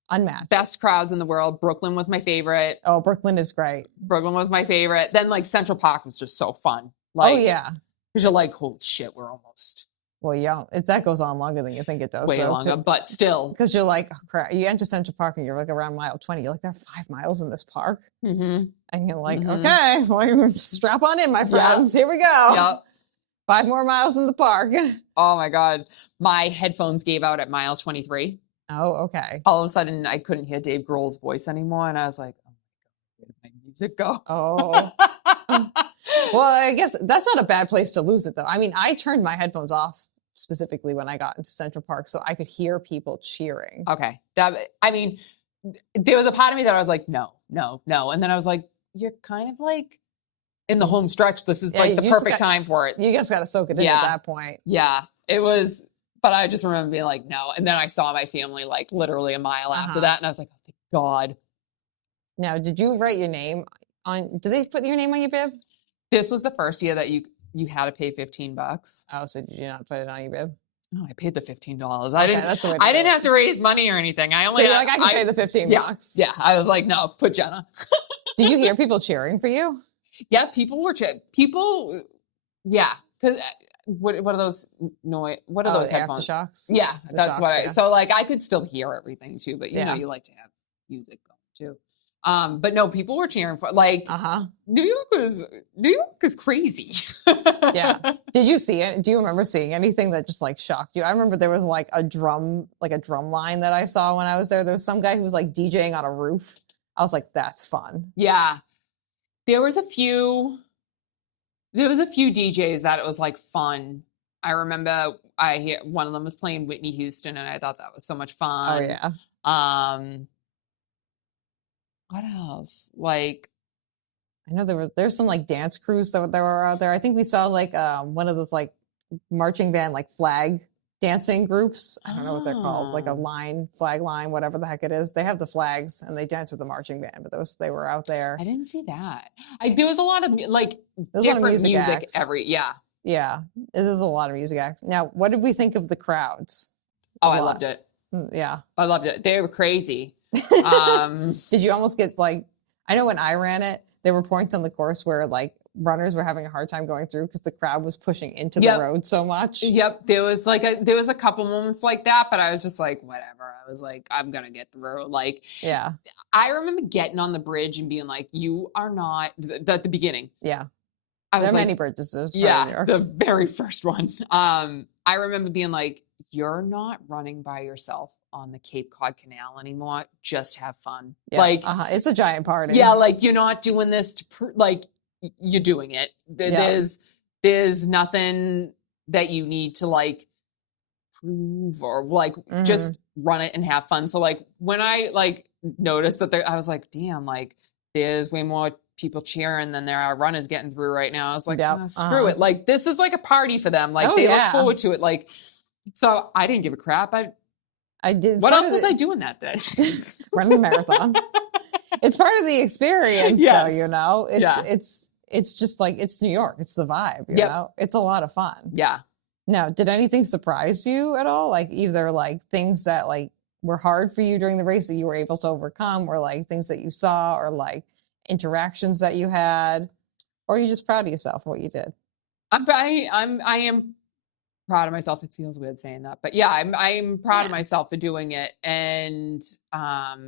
Unmatched. Best crowds in the world. Brooklyn was my favorite. Oh, Brooklyn is great. Brooklyn was my favorite. Then like Central Park was just so fun. Like, oh yeah. Because you're like, holy shit, we're almost. Well, yeah, that goes on longer than you think it does. Way longer, but still. Because you're like, oh, crap. You enter Central Park and you're like around mile 20. You're like, there are 5 miles in this park. And you're like, okay, well, strap on in, my friends. Here we go. Yep. 5 more miles in the park. Oh my God. My headphones gave out at mile 23. Oh, okay. All of a sudden, I couldn't hear Dave Grohl's voice anymore. And I was like, oh my God, where did my music go? Oh. Well, I guess that's not a bad place to lose it, though. I mean, I turned my headphones off specifically when I got into Central Park, so I could hear people cheering. Okay. I mean, there was a part of me that I was like, no. And then I was like, you're kind of like in the home stretch. This is like the perfect time for it. You just got to soak it in at that point. Yeah. It was But I just remember being like, no. And then I saw my family like literally a mile after that. And I was like, oh, thank God. Now, did you write your name on, did they put your name on your bib? This was the first year that you had to pay $15. Oh, so did you not put it on your bib? No, I paid the $15. Okay, I didn't have to raise money or anything. I only so you're like, I can pay the $15 bucks. Yeah. I was like, no, put Jenna. Do you hear people cheering for you? Yeah, people were yeah. Because what are those noise? What are those headphones? Aftershocks? Yeah, that's shocks, what yeah. So like I could still hear everything too, but you know, you like to have music going too. But no, people were cheering for like New York is crazy. Yeah. Did you see it? Do you remember seeing anything that just like shocked you? I remember there was like a drum line that I saw when I was there. There was some guy who was like DJing on a roof. I was like, that's fun. Yeah. There was a few DJs that it was like fun. I remember one of them was playing Whitney Houston and I thought that was so much fun. Oh yeah. What else? Like, I know there's some like dance crews that were out there. I think we saw like one of those like marching band like flag dancing groups. I don't know what they're called. Like a flag line, whatever the heck it is. They have the flags and they dance with the marching band, but they were out there. I didn't see that. There was a lot of like different music acts. Yeah. This is a lot of music acts. Now, what did we think of the crowds? I loved it. Yeah. I loved it. They were crazy. Did you almost get like, I know when I ran it, there were points on the course where like runners were having a hard time going through because the crowd was pushing into the road so much. Yep. There was a couple moments like that, but I was just like, whatever. I was like, I'm going to get through. Like, yeah. I remember getting on the bridge and being like, you are not at the beginning. Yeah. I was there are like, many bridges. The very first one. I remember being like, you're not running by yourself on the Cape Cod Canal anymore. Just have fun. Yeah. Like, it's a giant party. Yeah. Like you're not doing this to like you're doing it. There's nothing that you need to like prove or like just run it and have fun. So like when I like noticed that I was like, damn, like there's way more people cheering than there are runners getting through right now. I was like, screw it. Like this is like a party for them. Like they look forward to it. Like, so I didn't give a crap. I did. What else was I doing that day? Running a marathon. It's part of the experience, though, you know? It's just like, it's New York. It's the vibe, you know? It's a lot of fun. Yeah. Now, did anything surprise you at all? Like either like things that like were hard for you during the race that you were able to overcome, or like things that you saw, or like interactions that you had, or are you just proud of yourself for what you did? I am proud of myself. It feels weird saying that, but yeah, I'm proud of myself for doing it. And I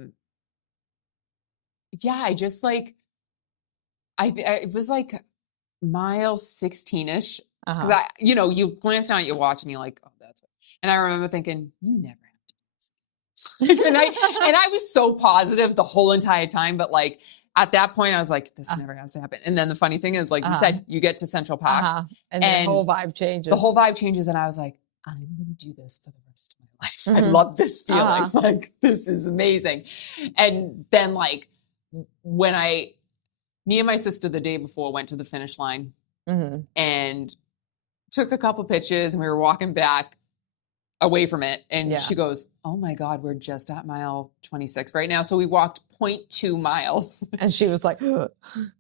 just like it was like mile 16ish because you glance down at your watch and you're like, oh, that's it. And I remember thinking, you never have to do this. and I was so positive the whole entire time, but like at that point I was like, this never has to happen. And then the funny thing is, like you said, you get to Central Park and the whole vibe changes. The whole vibe changes, and I was like, I'm going to do this for the rest of my life. I love this feeling. Like, this is amazing. And then like when me and my sister the day before went to the finish line and took a couple pictures, and we were walking back away from it. And she goes, oh my God, we're just at mile 26 right now. So we walked 0.2 miles. And she was like,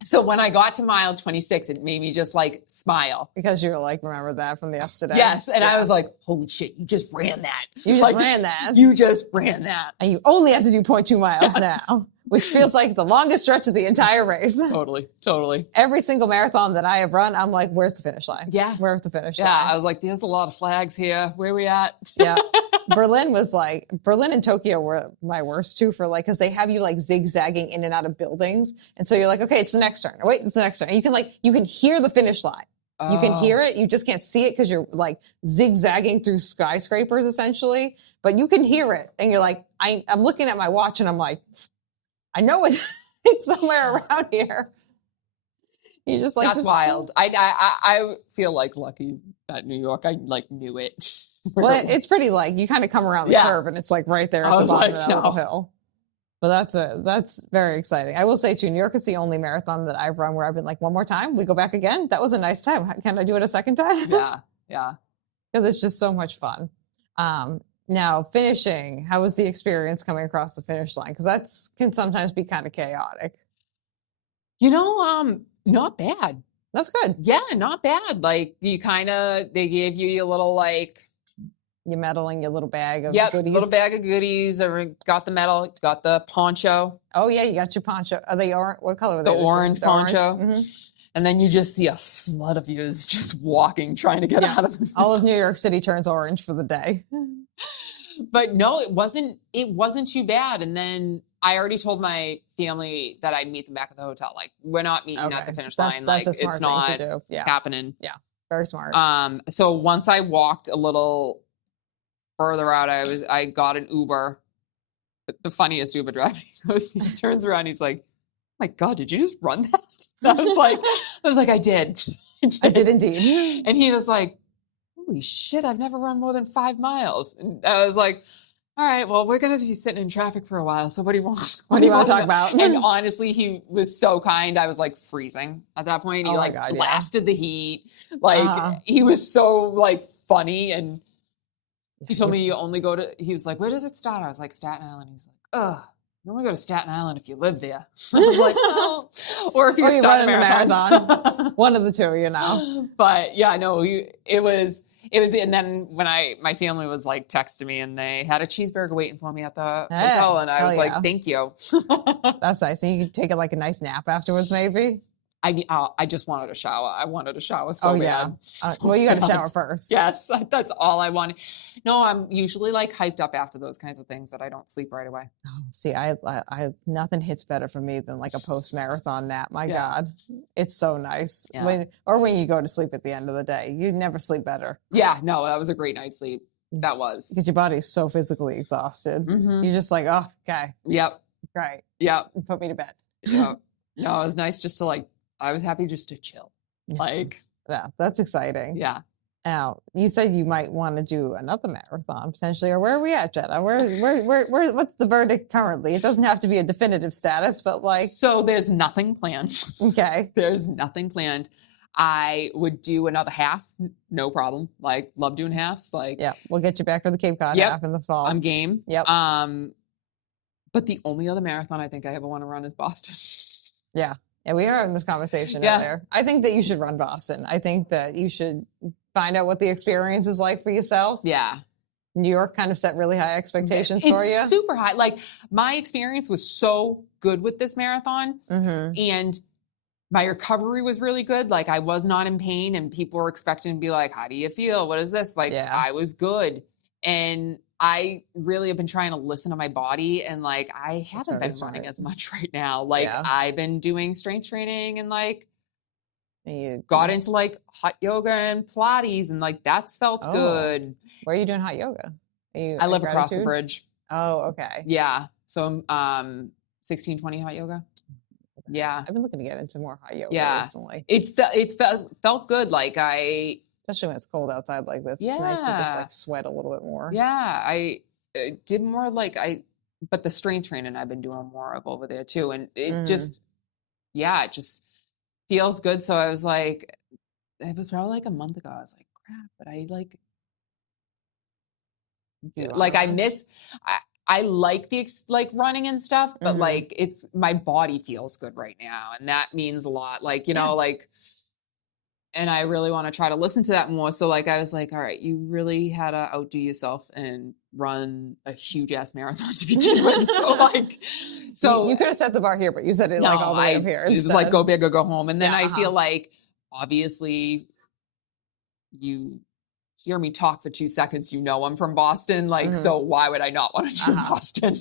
so when I got to mile 26, it made me just like smile. Because you were like, remember that from yesterday? Yes. And I was like, holy shit, you just ran that. You just ran that. You just ran that. And you only have to do 0.2 miles now, which feels like the longest stretch of the entire race. Totally. Every single marathon that I have run, I'm like, where's the finish line? Yeah. Where's the finish line? Yeah. I was like, there's a lot of flags here. Where are we at? Yeah. Berlin and Tokyo were my worst too, for like, cause they have you like zigzagging in and out of buildings. And so you're like, okay, it's the next turn. Wait, it's the next turn. And you can hear the finish line. You can hear it. You just can't see it because you're like zigzagging through skyscrapers essentially, but you can hear it. And you're like, I'm looking at my watch and I'm like, I know it's somewhere around here. You just like, that's wild. I feel like lucky at New York. I like knew it. Well, it's pretty like you kind of come around the curve and it's like right there at the bottom of the hill. But that's very exciting. I will say too, New York is the only marathon that I've run where I've been like, one more time, we go back again. That was a nice time. Can I do it a second time? Yeah. Because it's just so much fun. Now finishing, how was the experience coming across the finish line? Because that can sometimes be kind of chaotic. Not bad. That's good. Yeah, not bad. Like they gave you a little like your medal and your little bag of goodies. Little bag of goodies. Got the medal, got the poncho. Oh yeah, you got your poncho. Are they orange? What color are they? The orange poncho. Orange? Mm-hmm. And then you just see a flood of yous just walking, trying to get out of them. All of New York City turns orange for the day. But no, it wasn't too bad. And then I already told my family that I'd meet them back at the hotel. Like, we're not meeting at the finish line. That's like, a smart it's not thing to do. Yeah. happening. Yeah, very smart. So once I walked a little further out, I got an Uber. The funniest Uber driver, he turns around, he's like, "Oh my God, did you just run that?" And I was like, I did. I did indeed. And he was like, "Holy shit, I've never run more than 5 miles." And I was like, all right, well, we're going to be sitting in traffic for a while. So what do you want? What do you want to talk about? And honestly, he was so kind. I was like freezing at that point. He blasted the heat. Like he was so like funny. And he told me he was like, where does it start? I was like, Staten Island. He's like, ugh. You only go to Staten Island if you live there. I was like, oh. Or if you're starting a marathon. One of the two, But yeah, no, it was, and then when my family was like texting me and they had a cheeseburger waiting for me at the hotel, and I was like, thank you. That's nice. And you could take like a nice nap afterwards, maybe. I just wanted a shower. I wanted a shower so bad. Well, you got to shower first. Yes, that's all I wanted. No, I'm usually like hyped up after those kinds of things that I don't sleep right away. Oh, see, I nothing hits better for me than like a post-marathon nap. My God, it's so nice. Yeah. When you go to sleep at the end of the day, you never sleep better. Yeah, no, that was a great night's sleep. That was. Because your body's so physically exhausted. Mm-hmm. You're just like, oh, okay. Yep. Great. Yep. Put me to bed. Yep. No, it was nice just to I was happy just to chill. Yeah, that's exciting. Yeah. Now, you said you might want to do another marathon potentially, or where are we at, Jenna? What's the verdict currently? It doesn't have to be a definitive status, but So there's nothing planned. Okay. There's nothing planned. I would do another half, no problem. Love doing halves. Yeah, we'll get you back for the Cape Cod half in the fall. I'm game. Yep. But the only other marathon I think I ever want to run is Boston. Yeah. Yeah, we are having this conversation earlier. I think that you should run Boston. I think that you should find out what the experience is like for yourself. Yeah. New York kind of set really high expectations for you. It's super high. My experience was so good with this marathon. Mm-hmm. And my recovery was really good. I was not in pain, and people were expecting to be like, how do you feel? What is this? I was good. And I really have been trying to listen to my body, and I haven't been running as much right now. I've been doing strength training and you got into hot yoga and Pilates, and that's felt good. Where are you doing hot yoga? I live across the bridge. Oh, okay. Yeah. So 1620 hot yoga. Yeah. I've been looking to get into more hot yoga recently. It's felt good. Especially when it's cold outside like this. Yeah. It's nice to just sweat a little bit more. Yeah. I did more but the strength training I've been doing more of over there too. And it just feels good. So I was it was probably a month ago. I was like, crap, but I I like the running and stuff, but it's my body feels good right now. And that means a lot. And I really want to try to listen to that more. So I was like, all right, you really had to outdo yourself and run a huge ass marathon to begin with. So you could have set the bar here, but you said it all the way up here. It's go big or go home. And then I feel obviously you hear me talk for 2 seconds, I'm from Boston. So why would I not want to do Boston?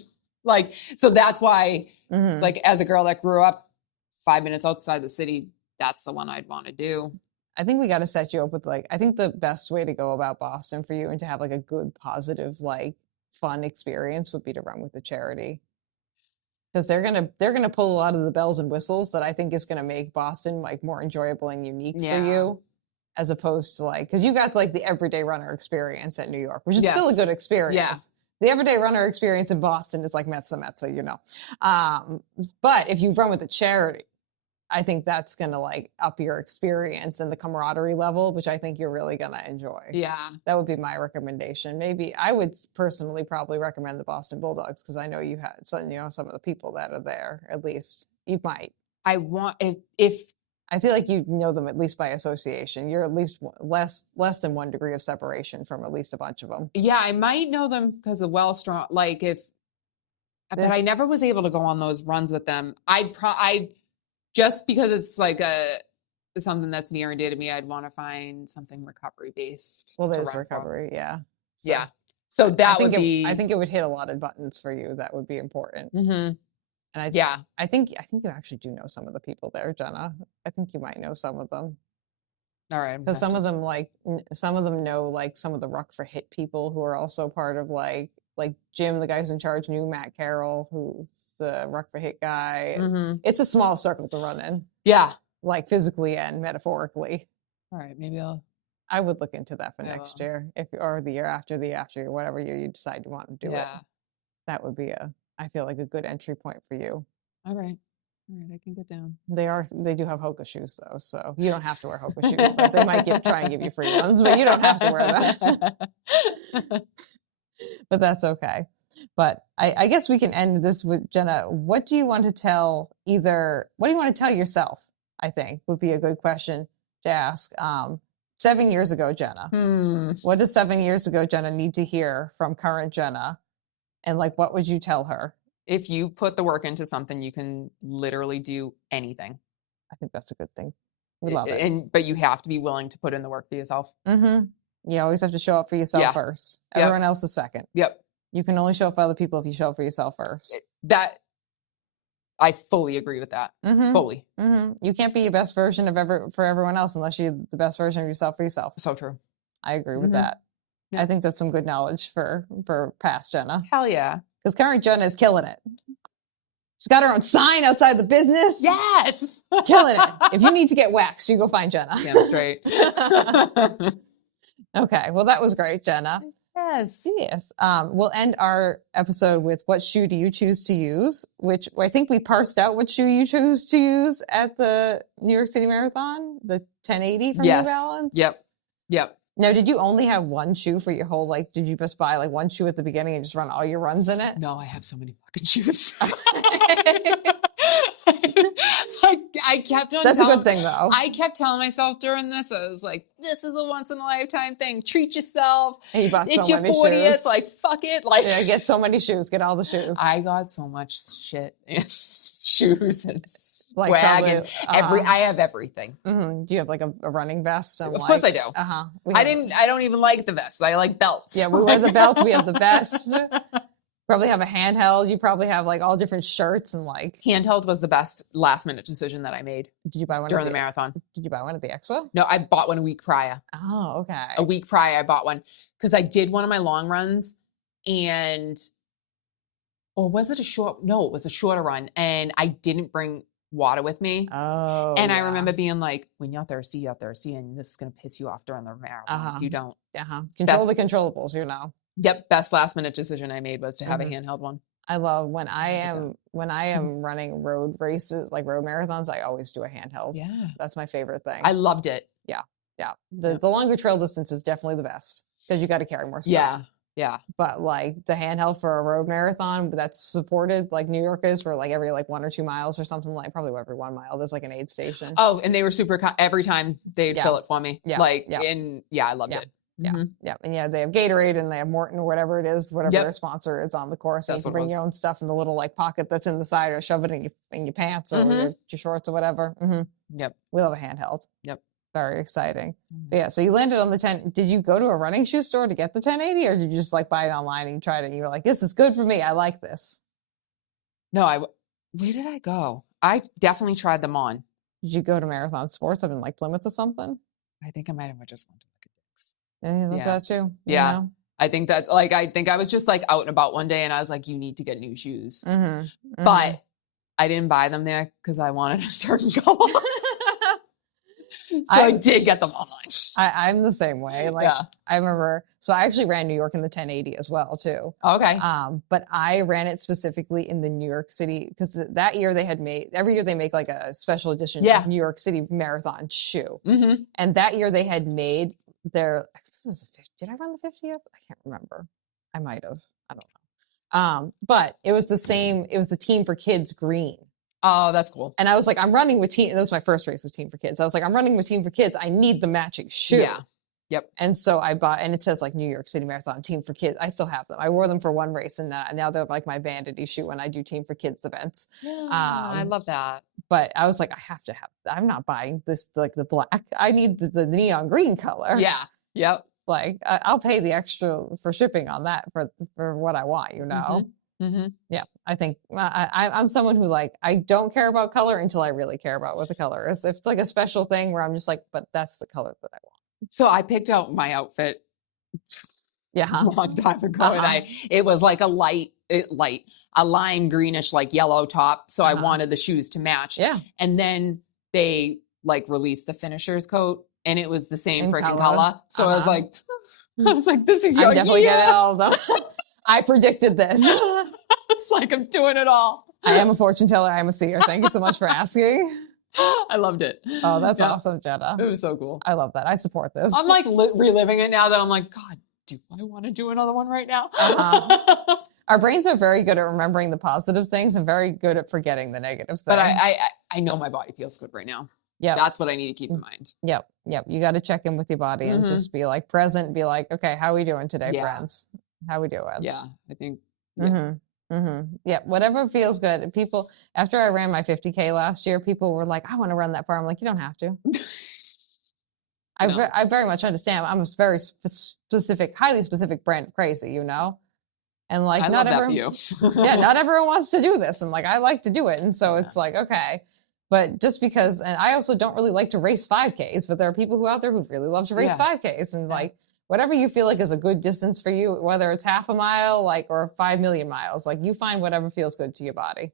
So that's why as a girl that grew up 5 minutes outside the city, that's the one I'd want to do. I think we got to set you up with I think the best way to go about Boston for you and to have a good, positive, fun experience would be to run with the charity. Because they're gonna pull a lot of the bells and whistles that I think is gonna make Boston more enjoyable and unique for you, as opposed to because you got the everyday runner experience at New York, which is still a good experience. Yeah. The everyday runner experience in Boston is Metza, but if you run with a charity, I think that's going to like up your experience and the camaraderie level, which I think you're really going to enjoy. Yeah. That would be my recommendation. Maybe I would personally probably recommend the Boston Bulldogs because I know you had some, some of the people that are there, at least you might. I want, if I feel like you know them at least by association. You're at least less than 1 degree of separation from at least a bunch of them. Yeah, I might know them because of Wellstrong. Like but I never was able to go on those runs with them. I just because it's like something that's near and dear to me, I'd want to find something recovery based. Well, there's recovery, yeah. So, yeah. So that would be. I think it would hit a lot of buttons for you. That would be important. Mm-hmm. And I think you actually do know some of the people there, Jenna. I think you might know some of them. All right. Because some of them know like some of the Ruck for Hit people who are also part of like Jim, the guy who's in charge, knew Matt Carroll, who's the Ruck for Hit guy. Mm-hmm. It's a small circle to run in. Yeah. Like physically and metaphorically. All right. Maybe I would look into that for next year, or the year after, whatever year you decide you want to do it. That would be I feel like a good entry point for you. All right, I can get down. They do have Hoka shoes though, so you don't have to wear Hoka shoes, but they might try and give you free ones, but you don't have to wear them. But that's okay. But I guess we can end this with Jenna. What do you want to tell yourself? I think would be a good question to ask. 7 years ago, Jenna. What does 7 years ago Jenna need to hear from current Jenna? And like, what would you tell her? If you put the work into something, you can literally do anything. I think that's a good thing. We love it. But you have to be willing to put in the work for yourself. Mm-hmm. You always have to show up for yourself first. Everyone else is second. Yep. You can only show up for other people if you show up for yourself first. I fully agree with that. Mm-hmm. Fully. Mm-hmm. You can't be your best version for everyone else unless you're the best version of yourself for yourself. So true. I agree with that. Yeah. I think that's some good knowledge for past Jenna. Hell yeah. Because current Jenna is killing it. She's got her own sign outside the business. Yes. Killing it. If you need to get waxed, you go find Jenna. Damn straight. Okay. Well, that was great, Jenna. Yes. Yes. We'll end our episode with what shoe do you choose to use, which I think we parsed out what shoe you choose to use at the New York City Marathon, the 1080 from New Balance. Yep. Now, did you only have one shoe for your whole, did you just buy one shoe at the beginning and just run all your runs in it? No, I have so many fucking shoes. I kept on. That's a good thing, though. I kept telling myself during this, I was like, "This is a once in a lifetime thing. Treat yourself. And you bought it's so your many 40th. Shoes. Fuck it. Yeah, get so many shoes. Get all the shoes. I got so much shit and shoes and swag probably, and I have everything. Mm-hmm. Do you have a running vest? Of course I do. I don't even like the vest. I like belts. Yeah, we wear the belt. We have the vest. Probably have a handheld. You probably have all different shirts and handheld was the best last minute decision that I made. Did you buy one during the marathon? Did you buy one at the expo? No, I bought one a week prior. Oh, okay. A week prior, I bought one because I did one of my long runs was it a short? No, it was a shorter run and I didn't bring water with me. Oh, and I remember being like, when you're thirsty, and this is going to piss you off during the marathon if you don't. Control the controllables, Yep, best last minute decision I made was to have a handheld one. I love when I am running road races, road marathons, I always do a handheld. Yeah. That's my favorite thing. I loved it. Yeah. Yeah. The longer trail distance is definitely the best because you got to carry more stuff. Yeah. But the handheld for a road marathon that's supported New York is for every 1 or 2 miles or something, probably every 1 mile there's an aid station. Oh, and they were super every time they'd fill it for me. Yeah. I loved it. Yeah. Mm-hmm. Yeah. And they have Gatorade and they have Morton or whatever it is, whatever their sponsor is on the course. And you can bring your own stuff in the little pocket that's in the side or shove it in your pants or your shorts or whatever. Mm-hmm. Yep. We'll have a handheld. Yep. Very exciting. But yeah. So you landed on the 10. Did you go to a running shoe store to get the 1080 or did you just buy it online and you tried it and you were like, this is good for me. I like this. No, where did I go? I definitely tried them on. Did you go to Marathon Sports up in Plymouth or something? I think I might have just went to Dick's. Is that too? Yeah. You know? I think that I was just out and about one day and I was like, you need to get new shoes. Mm-hmm. Mm-hmm. But I didn't buy them there because I wanted a certain color. I did get them online. I'm the same way. Like Yeah. I remember, so I actually ran New York in the 1080 as well too. Okay. But I ran it specifically in the New York City because that year every year they make like a special edition of New York City marathon shoe. Mm-hmm. And that year they had made their, I think it was did I run the 50th? I can't remember. I might have. I don't know. But it was the same. It was the Team for Kids green. Oh, that's cool. And I was like, I'm running with Team. That was my first race with Team for Kids. I was like, I'm running with Team for Kids. I need the matching shoe. Yeah. Yep. And so I bought, and it says like New York City Marathon Team for Kids. I still have them. I wore them for one race, and now they're like my vanity shoe when I do Team for Kids events. Yeah, I love that. But I was like, I have to have. I'm not buying this like the black. I need the neon green color. Yeah. Yep. Like I'll pay the extra for shipping on that for what I want. You know. Mm-hmm. Yeah, I think I'm someone who like I don't care about color until I really care about what the color is. If it's like a special thing where I'm just like, but that's the color that I want. So I picked out my outfit a long time ago, and it was like a a lime greenish, like yellow top. So I wanted the shoes to match. Yeah. And then they like released the finisher's coat, and it was the same freaking color. So I was like, this is your I'm definitely year. getting all of them. I predicted this. It's like I'm doing it all. I am a fortune teller. I'm a seer. Thank you so much for asking. I loved it. Oh, that's awesome, Jenna. It was so cool. I love that. I support this. I'm like reliving it now that I'm like, God, do I want to do another one right now? Our brains are very good at remembering the positive things and very good at forgetting the negative things. But I know my body feels good right now. Yeah, that's what I need to keep in mind. Yep. You got to check in with your body and just be like present. Be like, okay, how are we doing today, friends? How we doing? Yeah, I think. Yeah, whatever feels good. People, after I ran my 50K last year, people were like, I want to run that far. I'm like, you don't have to. I very much understand. I'm a very specific, highly specific brand of crazy, you know? And like, not everyone, not everyone wants to do this. And like, I like to do it. And so it's like, okay. But just because, and I also don't really like to race 5Ks, but there are people who out there who really love to race 5Ks. And like, whatever you feel like is a good distance for you, whether it's half a mile, like, or 5 million miles, like you find whatever feels good to your body.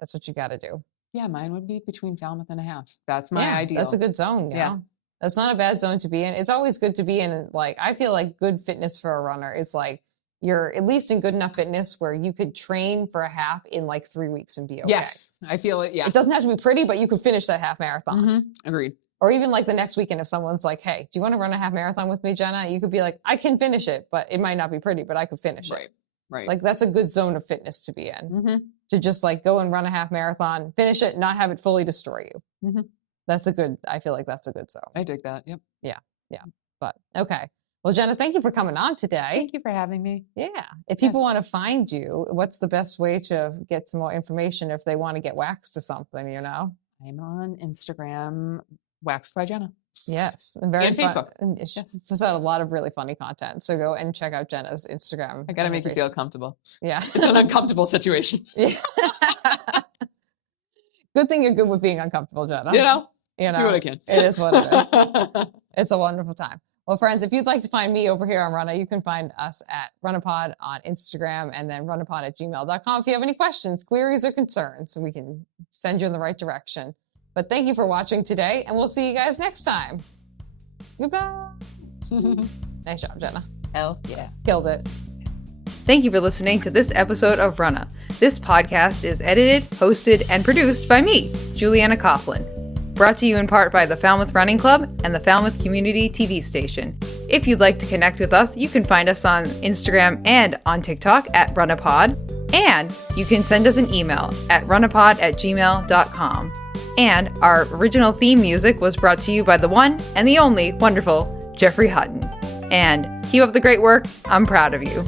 That's what you got to do. Yeah. Mine would be between Falmouth and a half. That's my ideal. That's a good zone. Yeah. That's not a bad zone to be in. It's always good to be in. Like, I feel like good fitness for a runner is like, you're at least in good enough fitness where you could train for a half in like 3 weeks and be okay. Yes. I feel it. Yeah. It doesn't have to be pretty, but you could finish that half marathon. Agreed. Or even like the next weekend, if someone's like, hey, do you want to run a half marathon with me, Jenna? You could be like, I can finish it, but it might not be pretty, but I could finish it. Right. Like that's a good zone of fitness to be in. To just like go and run a half marathon, finish it, not have it fully destroy you. I feel like that's a good zone. I dig that. Yep. Yeah. But okay. Well, Jenna, thank you for coming on today. Thank you for having me. Yeah. If people want to find you, what's the best way to get some more information if they want to get waxed or something, you know? I'm on Instagram, Waxed by Jenna. Yes. And very fun. Facebook. And she puts out a lot of really funny content. So go and check out Jenna's Instagram. I got to make you feel comfortable. Yeah. It's an uncomfortable situation. Yeah. Good thing you're good with being uncomfortable, Jenna. You know, do what I can. It is what it is. It's a wonderful time. Well, friends, if you'd like to find me over here on Runnah, you can find us at RunnahPod on Instagram and then runnahpod@gmail.com. If you have any questions, queries, or concerns, we can send you in the right direction. But thank you for watching today, and we'll see you guys next time. Goodbye. Nice job, Jenna. Hell yeah. Killed it. Thank you for listening to this episode of Runnah. This podcast is edited, hosted, and produced by me, Juliana Coughlin. Brought to you in part by the Falmouth Running Club and the Falmouth Community TV station. If you'd like to connect with us, you can find us on Instagram and on TikTok at RunnahPod. And you can send us an email at runnahpod@gmail.com. And our original theme music was brought to you by the one and the only wonderful Jeffrey Hutton. And keep up the great work. I'm proud of you.